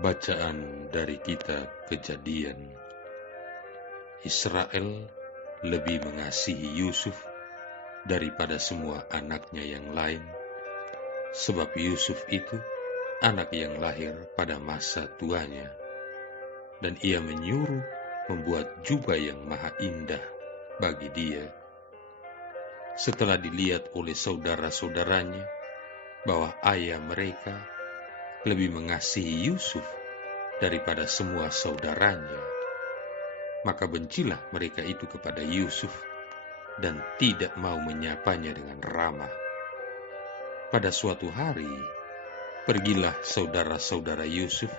Bacaan dari kitab Kejadian. Israel lebih mengasihi Yusuf daripada semua anaknya yang lain, sebab Yusuf itu anak yang lahir pada masa tuanya, dan ia menyuruh membuat jubah yang maha indah bagi dia. Setelah dilihat oleh saudara-saudaranya bahwa ayah mereka lebih mengasihi Yusuf daripada semua saudaranya, maka bencilah mereka itu kepada Yusuf dan tidak mau menyapanya dengan ramah. Pada suatu hari, pergilah saudara-saudara Yusuf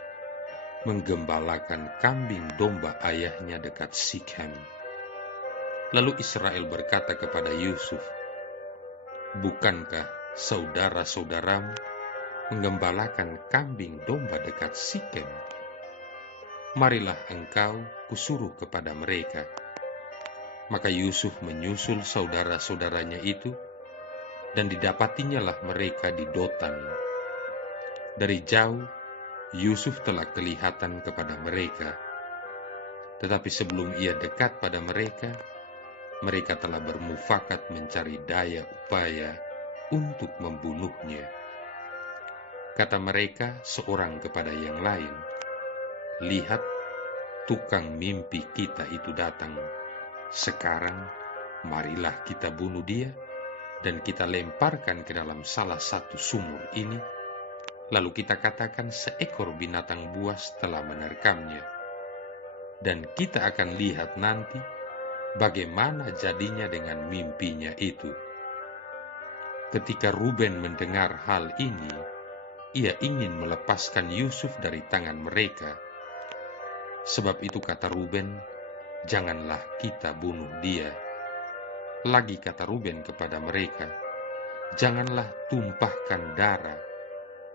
menggembalakan kambing domba ayahnya dekat Sikhem. Lalu Israel berkata kepada Yusuf, "Bukankah saudara-saudaramu menggembalakan kambing domba dekat Sikhem? Marilah engkau kusuruh kepada mereka." Maka Yusuf menyusul saudara-saudaranya itu, dan didapatinyalah mereka di Dotan. Dari jauh, Yusuf telah kelihatan kepada mereka, tetapi sebelum ia dekat pada mereka, mereka telah bermufakat mencari daya upaya untuk membunuhnya. Kata mereka seorang kepada yang lain, "Lihat, tukang mimpi kita itu datang. Sekarang, marilah kita bunuh dia, dan kita lemparkan ke dalam salah satu sumur ini, lalu kita katakan seekor binatang buas telah menerkamnya. Dan kita akan lihat nanti bagaimana jadinya dengan mimpinya itu." Ketika Ruben mendengar hal ini, ia ingin melepaskan Yusuf dari tangan mereka. Sebab itu kata Ruben, "Janganlah kita bunuh dia." Lagi kata Ruben kepada mereka, "Janganlah tumpahkan darah.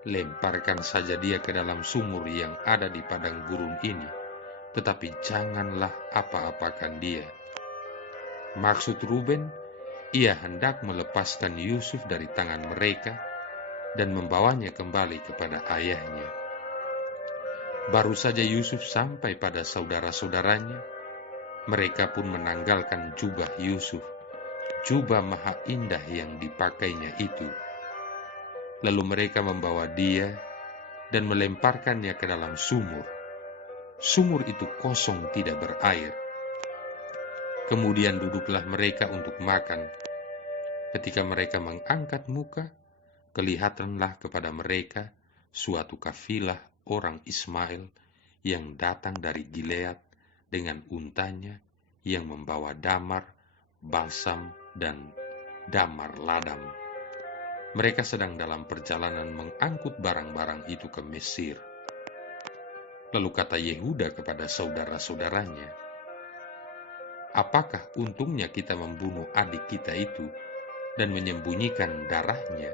Lemparkan saja dia ke dalam sumur yang ada di padang gurun ini, tetapi janganlah apa-apakan dia." Maksud Ruben, ia hendak melepaskan Yusuf dari tangan mereka dan membawanya kembali kepada ayahnya. Baru saja Yusuf sampai pada saudara-saudaranya, mereka pun menanggalkan jubah Yusuf, jubah maha indah yang dipakainya itu. Lalu mereka membawa dia dan melemparkannya ke dalam sumur. Sumur itu kosong, tidak berair. Kemudian duduklah mereka untuk makan. Ketika mereka mengangkat muka, kelihatanlah kepada mereka suatu kafilah orang Ismail yang datang dari Gilead dengan untanya yang membawa damar, balsam, dan damar ladam. Mereka sedang dalam perjalanan mengangkut barang-barang itu ke Mesir. Lalu kata Yehuda kepada saudara-saudaranya, "Apakah untungnya kita membunuh adik kita itu dan menyembunyikan darahnya?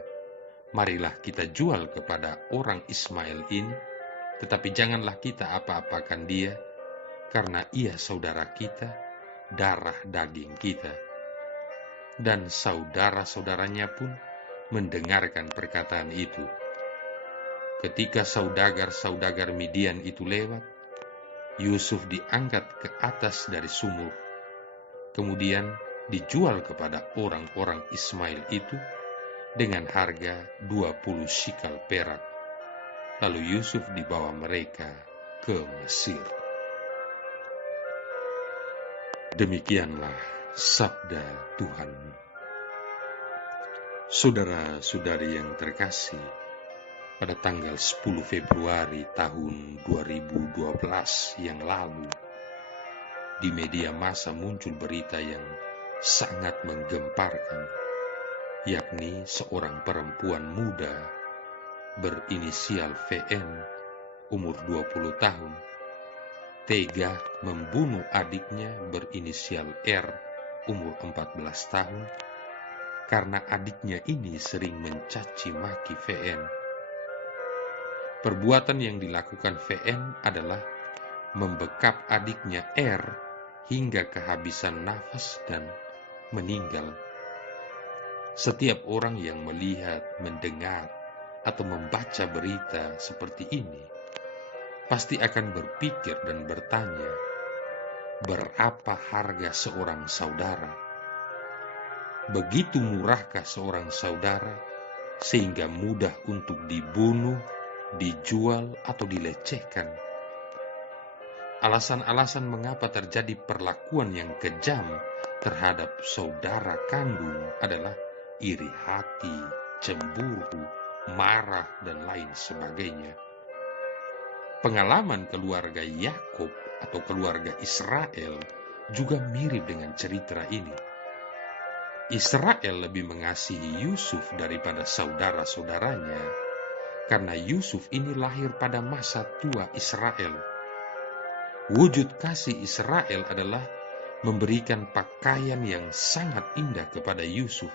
Marilah kita jual kepada orang Ismail ini, tetapi janganlah kita apa-apakan dia, karena ia saudara kita, darah daging kita." Dan saudara-saudaranya pun mendengarkan perkataan itu. Ketika saudagar-saudagar Midian itu lewat, Yusuf diangkat ke atas dari sumur, kemudian dijual kepada orang-orang Ismail itu dengan harga 20 shikal perak. Lalu Yusuf dibawa mereka ke Mesir. Demikianlah sabda Tuhan. Saudara-saudari yang terkasih, pada tanggal 10 Februari tahun 2012 yang lalu, di media massa muncul berita yang sangat menggemparkan, yakni seorang perempuan muda berinisial VN, umur 20 tahun, tega membunuh adiknya berinisial R, umur 14 tahun, karena adiknya ini sering mencaci maki VN. Perbuatan yang dilakukan VN adalah membekap adiknya R hingga kehabisan nafas dan meninggal. Setiap orang yang melihat, mendengar, atau membaca berita seperti ini pasti akan berpikir dan bertanya, berapa harga seorang saudara? Begitu murahkah seorang saudara sehingga mudah untuk dibunuh, dijual, atau dilecehkan? Alasan-alasan mengapa terjadi perlakuan yang kejam terhadap saudara kandung adalah iri hati, cemburu, marah, dan lain sebagainya. Pengalaman keluarga Yakub atau keluarga Israel juga mirip dengan cerita ini. Israel lebih mengasihi Yusuf daripada saudara-saudaranya, karena Yusuf ini lahir pada masa tua Israel. Wujud kasih Israel adalah memberikan pakaian yang sangat indah kepada Yusuf.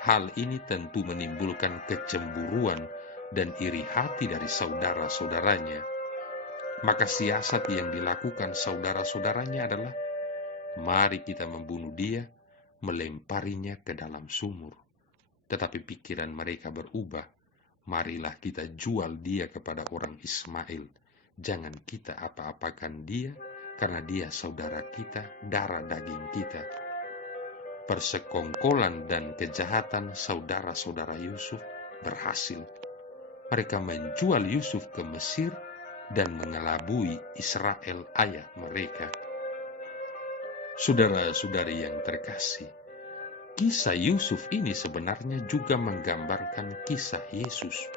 Hal ini tentu menimbulkan kecemburuan dan iri hati dari saudara-saudaranya. Maka siasat yang dilakukan saudara-saudaranya adalah, mari kita membunuh dia, melemparinya ke dalam sumur. Tetapi pikiran mereka berubah, marilah kita jual dia kepada orang Ismail. Jangan kita apa-apakan dia, karena dia saudara kita, darah daging kita. Persekongkolan dan kejahatan saudara-saudara Yusuf berhasil. Mereka menjual Yusuf ke Mesir dan mengelabui Israel ayah mereka. Saudara-saudari yang terkasih, kisah Yusuf ini sebenarnya juga menggambarkan kisah Yesus.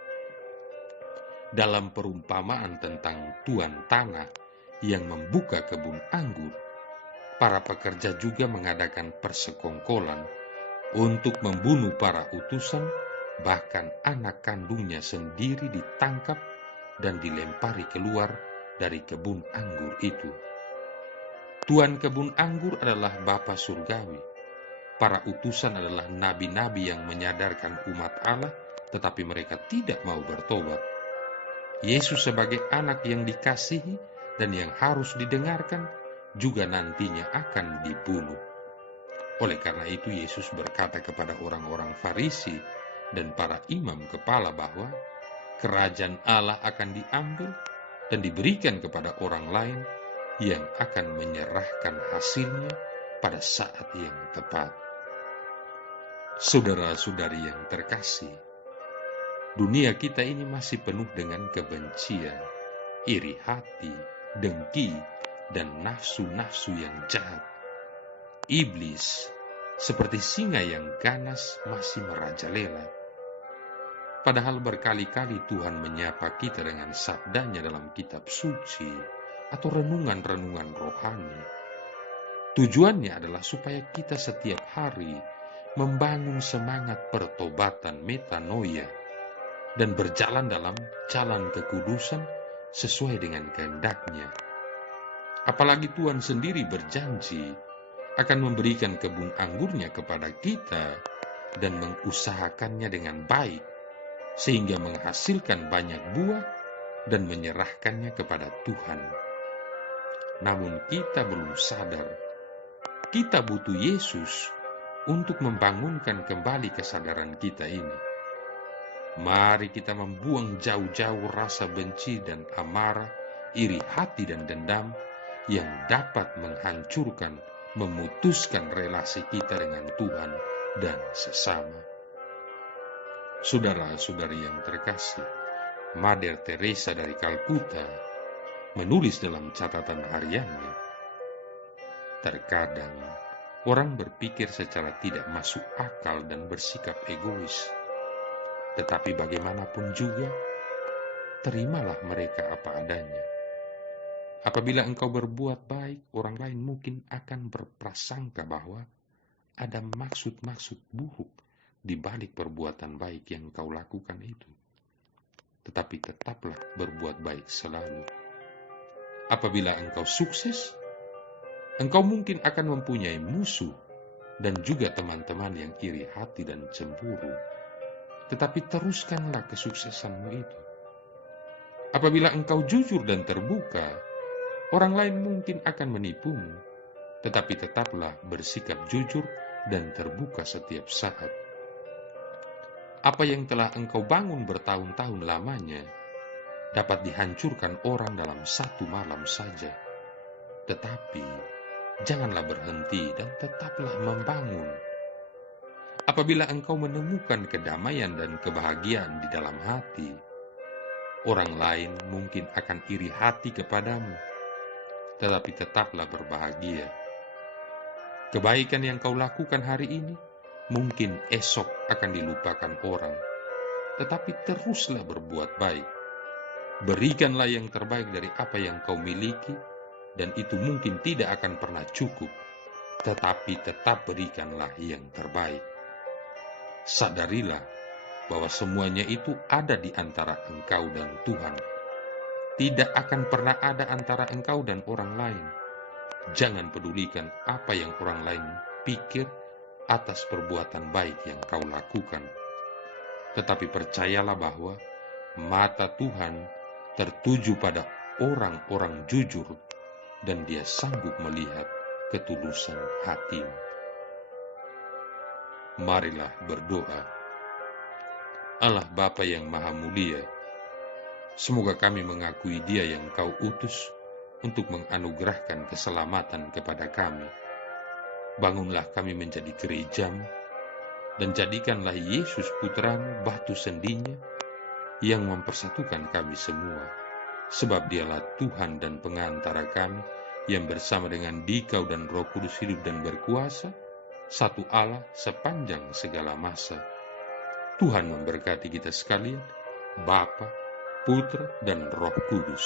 Dalam perumpamaan tentang tuan tanah yang membuka kebun anggur, para pekerja juga mengadakan persekongkolan untuk membunuh para utusan, bahkan anak kandungnya sendiri ditangkap dan dilempari keluar dari kebun anggur itu. Tuan kebun anggur adalah Bapa Surgawi. Para utusan adalah nabi-nabi yang menyadarkan umat Allah, tetapi mereka tidak mau bertobat. Yesus sebagai anak yang dikasihi dan yang harus didengarkan juga nantinya akan dibunuh. Oleh karena itu Yesus berkata kepada orang-orang Farisi dan para imam kepala bahwa kerajaan Allah akan diambil dan diberikan kepada orang lain yang akan menyerahkan hasilnya pada saat yang tepat. Saudara-saudari yang terkasih, dunia kita ini masih penuh dengan kebencian, iri hati, dengki, dan nafsu-nafsu yang jahat. Iblis, seperti singa yang ganas, masih merajalela. Padahal berkali-kali Tuhan menyapa kita dengan sabdanya dalam kitab suci atau renungan-renungan rohani. Tujuannya adalah supaya kita setiap hari membangun semangat pertobatan metanoia dan berjalan dalam jalan kekudusan sesuai dengan kehendak-Nya. Apalagi Tuhan sendiri berjanji akan memberikan kebun anggurnya kepada kita dan mengusahakannya dengan baik, sehingga menghasilkan banyak buah dan menyerahkannya kepada Tuhan. Namun kita belum sadar, kita butuh Yesus untuk membangunkan kembali kesadaran kita ini. Mari kita membuang jauh-jauh rasa benci dan amarah, iri hati dan dendam yang dapat menghancurkan, memutuskan relasi kita dengan Tuhan dan sesama. Saudara-saudari yang terkasih, Mother Teresa dari Kalkuta menulis dalam catatan hariannya, terkadang orang berpikir secara tidak masuk akal dan bersikap egois. Tetapi bagaimanapun juga, terimalah mereka apa adanya. Apabila engkau berbuat baik, orang lain mungkin akan berprasangka bahwa ada maksud-maksud buruk di balik perbuatan baik yang engkau lakukan itu. Tetapi tetaplah berbuat baik selalu. Apabila engkau sukses, engkau mungkin akan mempunyai musuh dan juga teman-teman yang iri hati dan cemburu. Tetapi teruskanlah kesuksesanmu itu. Apabila engkau jujur dan terbuka, orang lain mungkin akan menipumu, tetapi tetaplah bersikap jujur dan terbuka setiap saat. Apa yang telah engkau bangun bertahun-tahun lamanya, dapat dihancurkan orang dalam satu malam saja. Tetapi janganlah berhenti dan tetaplah membangun. Apabila engkau menemukan kedamaian dan kebahagiaan di dalam hati, orang lain mungkin akan iri hati kepadamu, tetapi tetaplah berbahagia. Kebaikan yang kau lakukan hari ini mungkin esok akan dilupakan orang, tetapi teruslah berbuat baik. Berikanlah yang terbaik dari apa yang kau miliki, dan itu mungkin tidak akan pernah cukup, tetapi tetap berikanlah yang terbaik. Sadarilah bahwa semuanya itu ada di antara engkau dan Tuhan. Tidak akan pernah ada antara engkau dan orang lain. Jangan pedulikan apa yang orang lain pikir atas perbuatan baik yang kau lakukan. Tetapi percayalah bahwa mata Tuhan tertuju pada orang-orang jujur, dan Dia sanggup melihat ketulusan hatimu. Marilah berdoa. Allah Bapa yang Maha Mulia, semoga kami mengakui Dia yang Kau utus untuk menganugerahkan keselamatan kepada kami. Bangunlah kami menjadi gereja-Mu, dan jadikanlah Yesus Putra-Mu batu sendinya yang mempersatukan kami semua, sebab Dialah Tuhan dan pengantara kami, yang bersama dengan Dikau dan Roh Kudus hidup dan berkuasa, satu Allah sepanjang segala masa. Tuhan memberkati kita sekalian, Bapa, Putra, dan Roh Kudus.